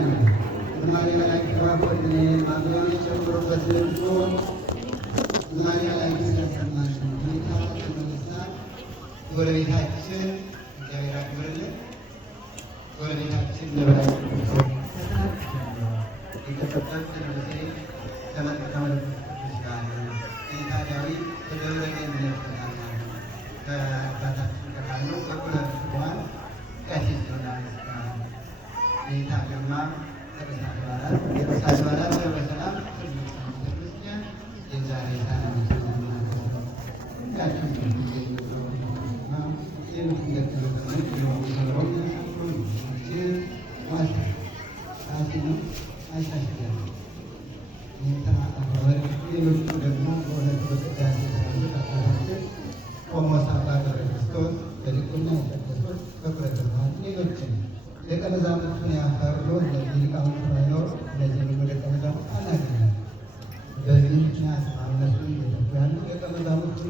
ዝማሬ መላእክት ባኮልን ማንበብ ጨምሮበት ልብሶ ዝማሬ መላእክት ሲያሰማን ሁኔታ ተመልሰናል። ጎረቤታችን እግዚአብሔር ያክብርልን። ጎረቤታችን ለበላይ የተሰጠን ጊዜ ከመለኮት ጋር ዳዊት በደብረ ገነት ከአባታችን ከካህኑ በኩለት በኋላ ቀሲስ ይሆናል። ጌታ ግርማ ርዕሰ አድባራት ደብረ ሰላም ቤተክርስቲያን የዛሬ ሌሎቹ ደግሞ በእውነት በቅዳሴ አባታችን ቆሞስ አባ ገብረ ክርስቶስ በዲቁና የቀደሱት በኩረ ገባን ሌሎችን ደቀ መዛሙርቱን ያፈሩ እነዚህ ሊቃውንት ባይኖሩ እነዚህ ደግሞ ደቀ መዛሙርት አናገኝም። በዚህ ምክንያት እነሱን ያሉ ደቀ መዛሙርቱ